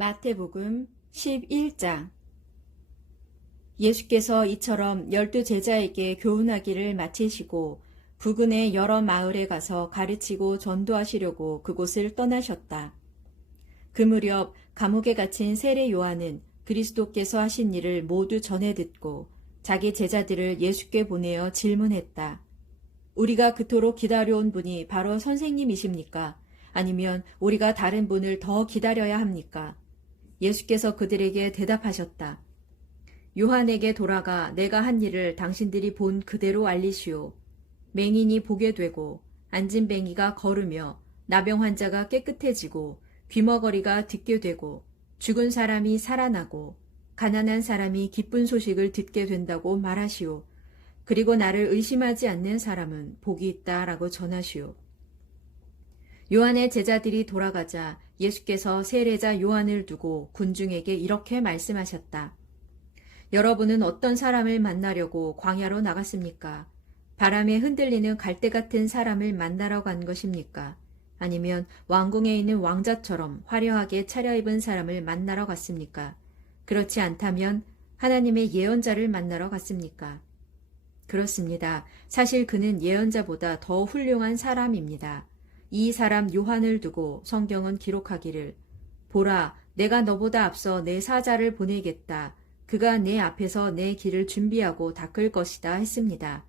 마태복음 11장. 예수께서 이처럼 12제자에게 교훈하기를 마치시고 부근의 여러 마을에 가서 가르치고 전도하시려고 그곳을 떠나셨다. 그 무렵 감옥에 갇힌 세례 요한은 그리스도께서 하신 일을 모두 전해 듣고 자기 제자들을 예수께 보내어 질문했다. 우리가 그토록 기다려온 분이 바로 선생님이십니까? 아니면 우리가 다른 분을 더 기다려야 합니까? 예수께서 그들에게 대답하셨다. 요한에게 돌아가 내가 한 일을 당신들이 본 그대로 알리시오. 맹인이 보게 되고 안진뱅이가 걸으며 나병 환자가 깨끗해지고 귀머거리가 듣게 되고 죽은 사람이 살아나고 가난한 사람이 기쁜 소식을 듣게 된다고 말하시오. 그리고 나를 의심하지 않는 사람은 복이 있다라고 전하시오. 요한의 제자들이 돌아가자 예수께서 세례자 요한을 두고 군중에게 이렇게 말씀하셨다. 여러분은 어떤 사람을 만나려고 광야로 나갔습니까? 바람에 흔들리는 갈대 같은 사람을 만나러 간 것입니까? 아니면 왕궁에 있는 왕자처럼 화려하게 차려입은 사람을 만나러 갔습니까? 그렇지 않다면 하나님의 예언자를 만나러 갔습니까? 그렇습니다. 사실 그는 예언자보다 더 훌륭한 사람입니다. 이 사람 요한을 두고 성경은 기록하기를 보라, 내가 너보다 앞서 내 사자를 보내겠다. 그가 내 앞에서 내 길을 준비하고 닦을 것이다 했습니다.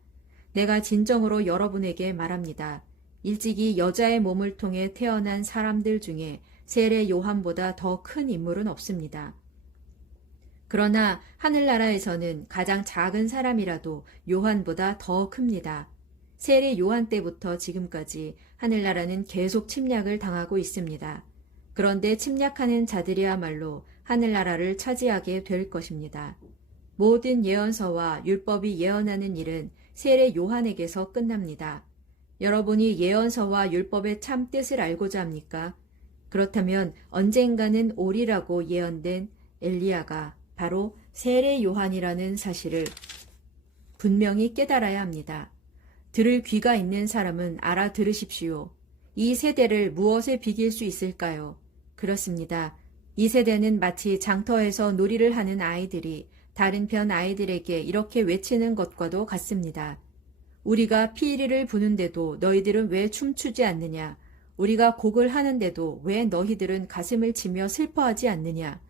내가 진정으로 여러분에게 말합니다. 일찍이 여자의 몸을 통해 태어난 사람들 중에 세례 요한보다 더 큰 인물은 없습니다. 그러나 하늘나라에서는 가장 작은 사람이라도 요한보다 더 큽니다. 세례 요한 때부터 지금까지 하늘나라는 계속 침략을 당하고 있습니다. 그런데 침략하는 자들이야말로 하늘나라를 차지하게 될 것입니다. 모든 예언서와 율법이 예언하는 일은 세례 요한에게서 끝납니다. 여러분이 예언서와 율법의 참 뜻을 알고자 합니까? 그렇다면 언젠가는 오리라고 예언된 엘리야가 바로 세례 요한이라는 사실을 분명히 깨달아야 합니다. 들을 귀가 있는 사람은 알아들으십시오. 이 세대를 무엇에 비길 수 있을까요? 그렇습니다. 이 세대는 마치 장터에서 놀이를 하는 아이들이 다른 편 아이들에게 이렇게 외치는 것과도 같습니다. 우리가 피리를 부는데도 너희들은 왜 춤추지 않느냐? 우리가 곡을 하는데도 왜 너희들은 가슴을 치며 슬퍼하지 않느냐?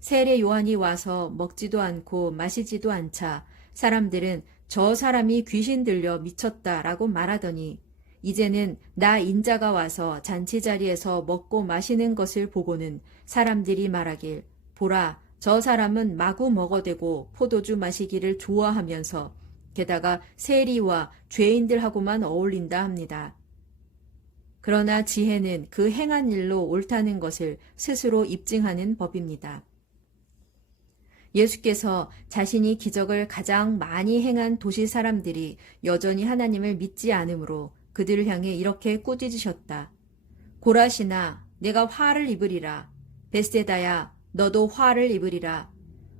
세례 요한이 와서 먹지도 않고 마시지도 않자 사람들은 저 사람이 귀신 들려 미쳤다라고 말하더니 이제는 나 인자가 와서 잔치자리에서 먹고 마시는 것을 보고는 사람들이 말하길 보라, 저 사람은 마구 먹어대고 포도주 마시기를 좋아하면서 게다가 세리와 죄인들하고만 어울린다 합니다. 그러나 지혜는 그 행한 일로 옳다는 것을 스스로 입증하는 법입니다. 예수께서 자신이 기적을 가장 많이 행한 도시 사람들이 여전히 하나님을 믿지 않으므로 그들을 향해 이렇게 꾸짖으셨다. 고라시나 내가 화를 입으리라. 벳세다야 너도 화를 입으리라.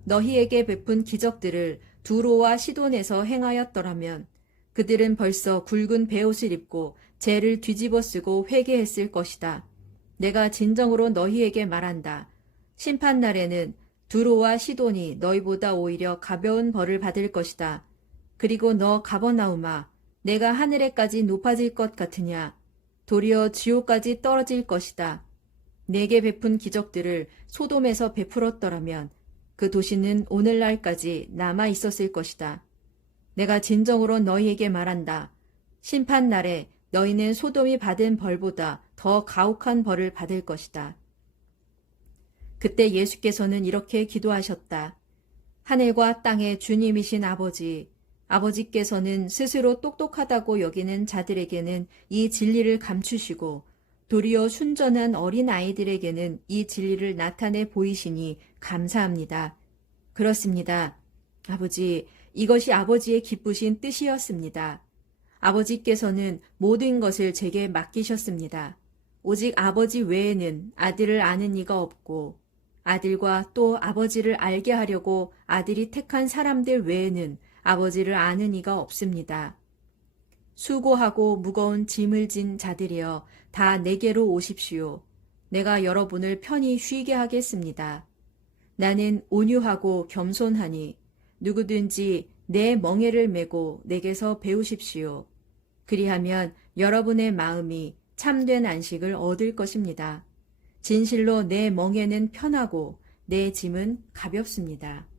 너희에게 베푼 기적들을 두로와 시돈에서 행하였더라면 그들은 벌써 굵은 베옷을 입고 죄를 뒤집어 쓰고 회개했을 것이다. 내가 진정으로 너희에게 말한다. 심판날에는 두로와 시돈이 너희보다 오히려 가벼운 벌을 받을 것이다. 그리고 너 가버나움아, 내가 하늘에까지 높아질 것 같으냐? 도리어 지옥까지 떨어질 것이다. 내게 베푼 기적들을 소돔에서 베풀었더라면 그 도시는 오늘날까지 남아 있었을 것이다. 내가 진정으로 너희에게 말한다. 심판날에 너희는 소돔이 받은 벌보다 더 가혹한 벌을 받을 것이다. 그때 예수께서는 이렇게 기도하셨다. 하늘과 땅의 주님이신 아버지, 아버지께서는 스스로 똑똑하다고 여기는 자들에게는 이 진리를 감추시고 도리어 순전한 어린 아이들에게는 이 진리를 나타내 보이시니 감사합니다. 그렇습니다. 아버지, 이것이 아버지의 기쁘신 뜻이었습니다. 아버지께서는 모든 것을 제게 맡기셨습니다. 오직 아버지 외에는 아들을 아는 이가 없고 아들과 또 아버지를 알게 하려고 아들이 택한 사람들 외에는 아버지를 아는 이가 없습니다. 수고하고 무거운 짐을 진 자들이여 다 내게로 오십시오. 내가 여러분을 편히 쉬게 하겠습니다. 나는 온유하고 겸손하니 누구든지 내 멍에를 메고 내게서 배우십시오. 그리하면 여러분의 마음이 참된 안식을 얻을 것입니다. 진실로 내 멍에는 편하고 내 짐은 가볍습니다.